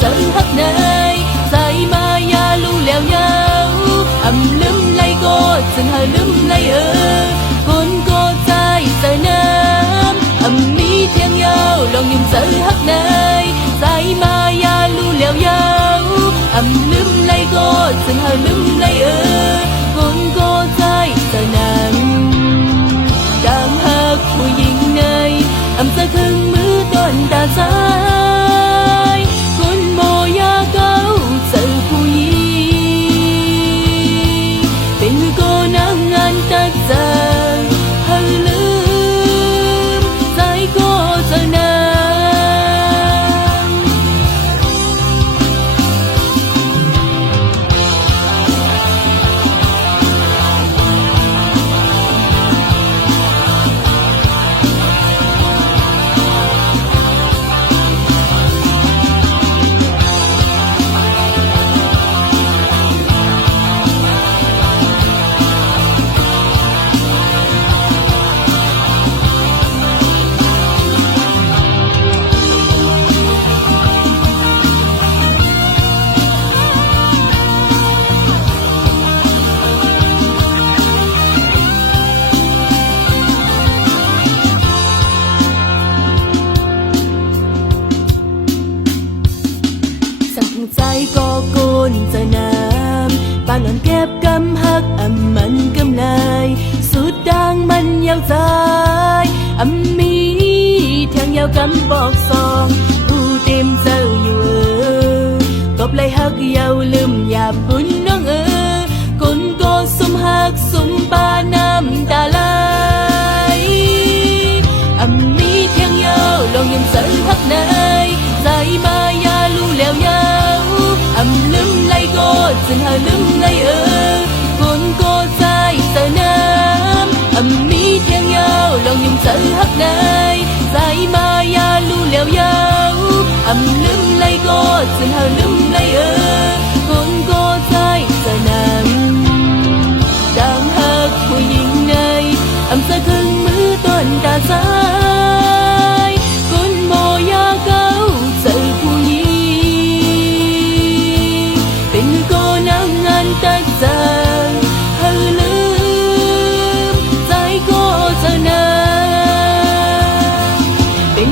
sợ hắt nơi dài mà ya lu leo nhau lum lay cô dừng hơi lum lay con cô trai sợ nam mi theo nhau lòng niềm sợ hắt nơi dài mà ya lu leo nhau lum lay cô dừng hơi lum lay con cô trai sợ nam đang hắtผู้หญิงnơiจะครึ่งมือต้นตาใจคนโมยาเก้าเจอผู้หญิงเป็นมือโกนังงานตัดใจให้ลืมใจก็เจอนางใจก็โกนจะน้ำปานอ่อนเก็บกำหักมันกำไลสุดดังมันยาวใจมีทางยาวกำบอกสองผู้เต็มเจออยู่กบเลยหักยาวลืมหยาบบุญน้องคนก็สมหักสมปาน้ำตาไหลมีทางยาวลองยังเจอหักในใจมายาลูแล้วยาlum lay cô dừng hơi lum lay con cô trai sợ nam mi theo nhau lòng nhung sợ hắt nơi dài mà ya lu leo nhau lum lay cô dừng hơi lum lay con cô trai sợ nam đang hắtผู้หญิงnơiจะครึ่งมือต้นตาใจคนโมยาเก้าเจอผู้หญิงตัดใจให้ลืมใจก็จะนานเป็น